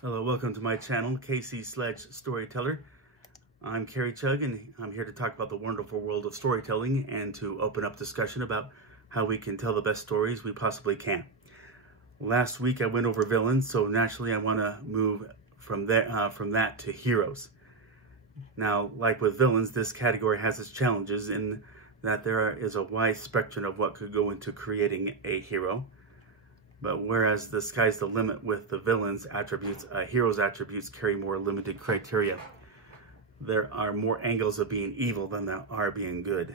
Hello, welcome to my channel, KC Sledge Storyteller. I'm Carrie Chug, and I'm here to talk about the wonderful world of storytelling and to open up discussion about how we can tell the best stories we possibly can. Last week I went over villains, so naturally I want to move from that to heroes. Now, like with villains, this category has its challenges in that there is a wide spectrum of what could go into creating a hero. But whereas the sky's the limit with the villain's attributes, a hero's attributes carry more limited criteria. There are more angles of being evil than there are being good.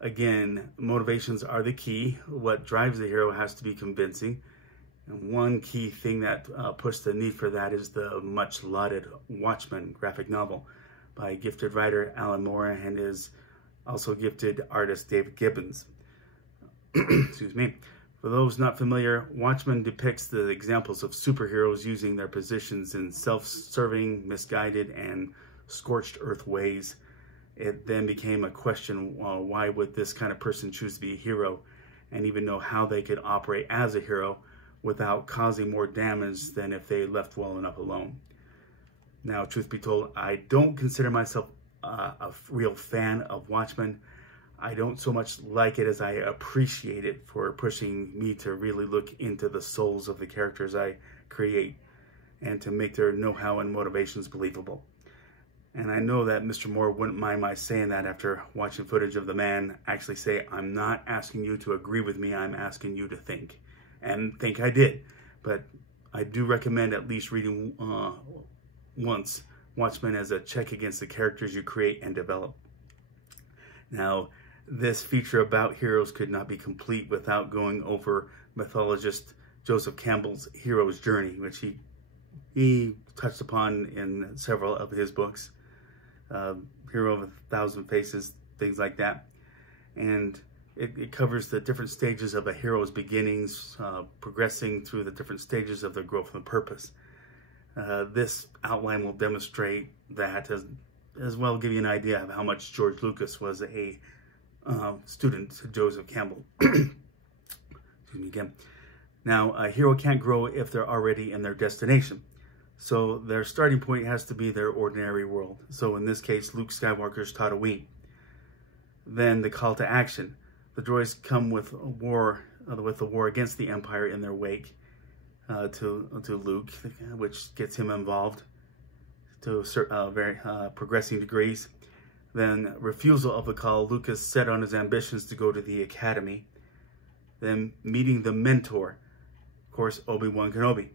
Again, motivations are the key. What drives the hero has to be convincing. And one key thing that puts the need for that is the much lauded Watchmen graphic novel by gifted writer Alan Moore and his also gifted artist David Gibbons. Excuse me. For those not familiar, Watchmen depicts the examples of superheroes using their positions in self-serving, misguided, and scorched earth ways. It then became a question, why would this kind of person choose to be a hero and even know how they could operate as a hero without causing more damage than if they left well enough alone. Now, truth be told, I don't consider myself a real fan of Watchmen. I don't so much like it as I appreciate it for pushing me to really look into the souls of the characters I create and to make their know-how and motivations believable. And I know that Mr. Moore wouldn't mind my saying that after watching footage of the man actually say, I'm not asking you to agree with me, I'm asking you to think. And think I did. But I do recommend at least reading once Watchmen as a check against the characters you create and develop. Now, this feature about heroes could not be complete without going over mythologist Joseph Campbell's hero's journey, which he touched upon in several of his books, Hero of a Thousand Faces, things like that. And it covers the different stages of a hero's beginnings, progressing through the different stages of their growth and purpose. This outline will demonstrate that, as well give you an idea of how much George Lucas was a student to Joseph Campbell. Excuse me again. Now, a hero can't grow if they're already in their destination. So their starting point has to be their ordinary world. So in this case, Luke Skywalker's Tatooine. Then the call to action. The droids come with the war against the Empire in their wake to Luke, which gets him involved to very progressing degrees. Then refusal of the call, Lucas set on his ambitions to go to the academy. Then meeting the mentor, of course, Obi-Wan Kenobi.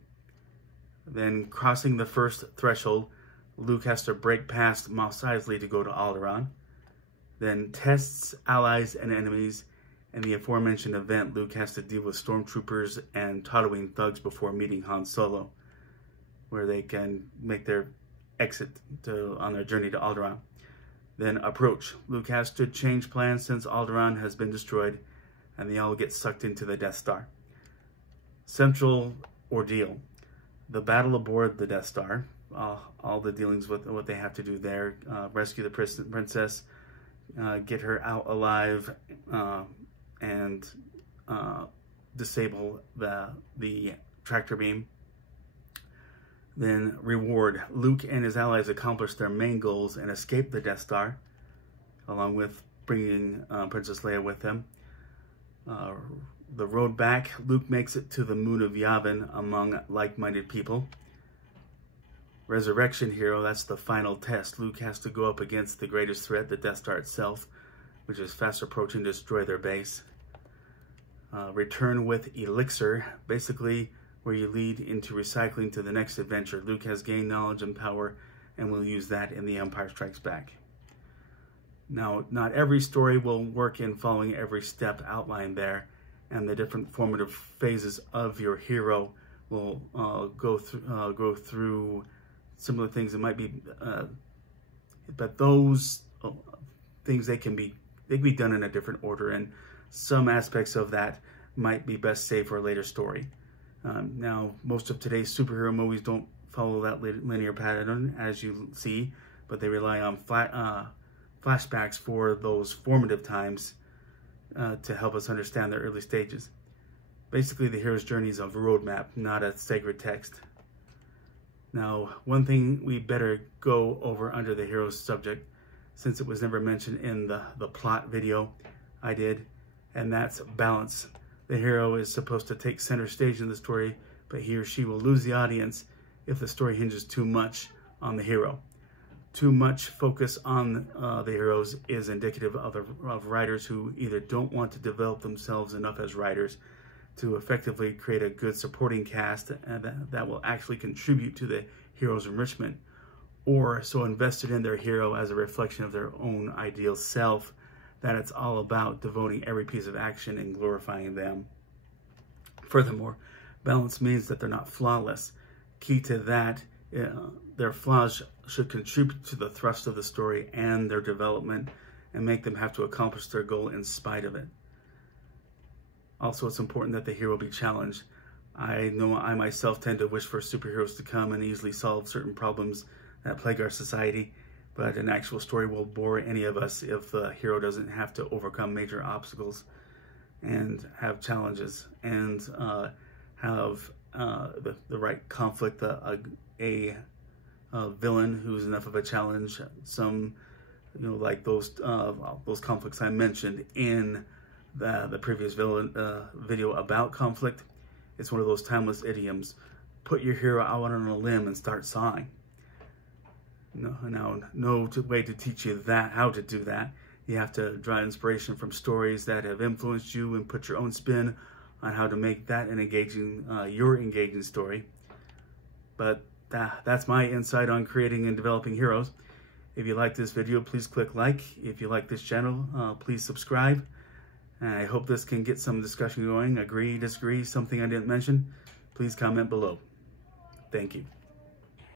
Then crossing the first threshold, Luke has to break past Mos Eisley to go to Alderaan. Then tests, allies, and enemies. In the aforementioned event, Luke has to deal with stormtroopers and Tatooine thugs before meeting Han Solo, where they can make their exit on their journey to Alderaan. Then approach. Luke has to change plans since Alderaan has been destroyed, and they all get sucked into the Death Star. Central ordeal. The battle aboard the Death Star. All the dealings with what they have to do there. Rescue the princess, get her out alive, and disable the tractor beam. Then reward. Luke and his allies accomplish their main goals and escape the Death Star, along with bringing Princess Leia with them. The road back, Luke makes it to the moon of Yavin among like-minded people. Resurrection hero, that's the final test. Luke has to go up against the greatest threat, the Death Star itself, which is fast approaching to destroy their base. Return with elixir, basically where you lead into recycling to the next adventure. Luke has gained knowledge and power and will use that in The Empire Strikes Back. Now, not every story will work in following every step outlined there, and the different formative phases of your hero will go through similar things. It might be, but those things they can be done in a different order, and some aspects of that might be best saved for a later story. Now, most of today's superhero movies don't follow that linear pattern, as you see, but they rely on flashbacks for those formative times to help us understand their early stages. Basically, the hero's journey is a roadmap, not a sacred text. Now, one thing we better go over under the hero's subject, since it was never mentioned in the plot video I did, and that's balance. The hero is supposed to take center stage in the story, but he or she will lose the audience if the story hinges too much on the hero. Too much focus on the heroes is indicative of writers who either don't want to develop themselves enough as writers to effectively create a good supporting cast that will actually contribute to the hero's enrichment, or so invested in their hero as a reflection of their own ideal self that it's all about devoting every piece of action and glorifying them. Furthermore, balance means that they're not flawless. Key to that, their flaws should contribute to the thrust of the story and their development and make them have to accomplish their goal in spite of it. Also, it's important that the hero be challenged. I know I myself tend to wish for superheroes to come and easily solve certain problems that plague our society, but an actual story will bore any of us if the hero doesn't have to overcome major obstacles and have challenges and have the right conflict, a villain who's enough of a challenge. Some, like those conflicts I mentioned in the previous video about conflict. It's one of those timeless idioms. Put your hero out on a limb and start sawing. No way to teach you how to do that. You have to draw inspiration from stories that have influenced you and put your own spin on how to make that your engaging story. But that's my insight on creating and developing heroes. If you like this video, please click like. If you like this channel, please subscribe. And I hope this can get some discussion going. Agree, disagree, something I didn't mention, please comment below. Thank you.